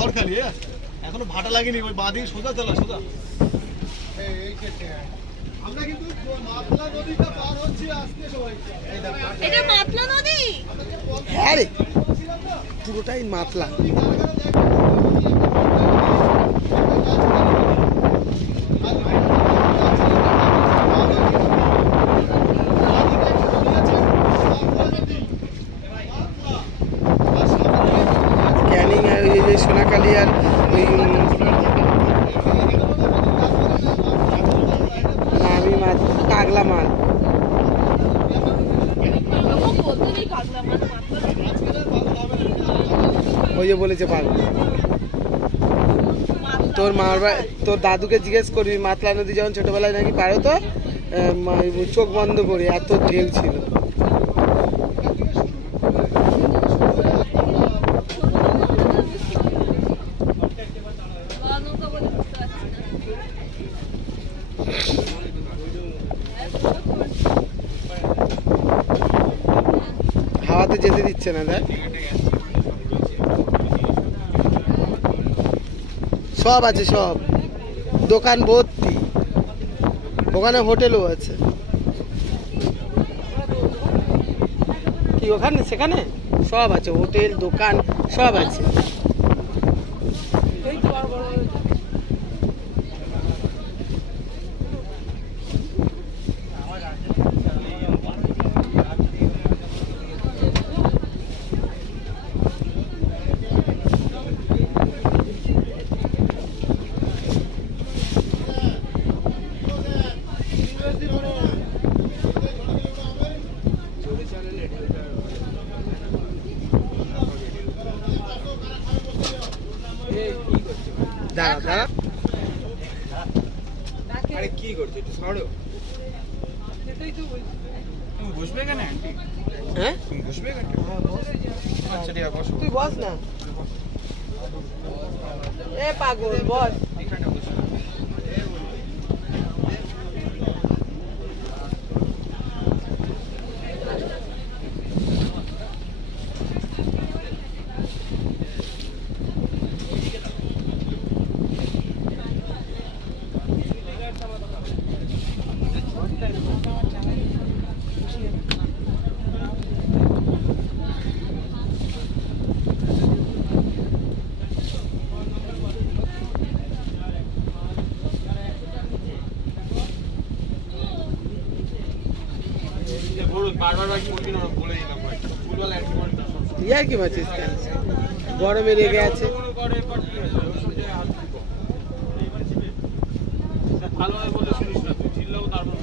সরকারি এখনো ভাটা লাগেনি, ওই বাঁ দিকে সোজা চলা সোজা। আমরা কিন্তু মাতলা নদীটা পার হচ্ছি আজকে সবাই। এটা মাতলা নদী? হ্যাঁ রে, পুরোটাই মাতলা। ক্যানিং আর ওই যে সোনাকালী আর ওই আমি মাছ কাগলা মাছ, ওই যে বলেছে পাগল। তোর তোর দাদুকে জিজ্ঞেস করবি মাতলা নদী যখন ছোটবেলায় নাকি পারো তো চোখ বন্ধ করে, এত ঢেউ ছিল। হাওয়াতে যেতে দিচ্ছে না, দেখ সব আছে, সব দোকান ভর্তি, ওখানে হোটেলও আছে। কি ওখানে সেখানে সব আছে, হোটেল দোকান সব আছে। দাঁড়া দাঁড়া, আরে কি করছো একটু সরো। তুমি বসবে কেন আন্টি? হ্যাঁ তুমি বসবে কেন? আচ্ছা ঠিক আছে বসো। তুই বস না, এ পাগল বস। এখানে বসো। ইয়ার কি মাছ গরমে রেগে আছে। ভালো হয় বলে শুনিস না, তুই চিল্লাও তারপর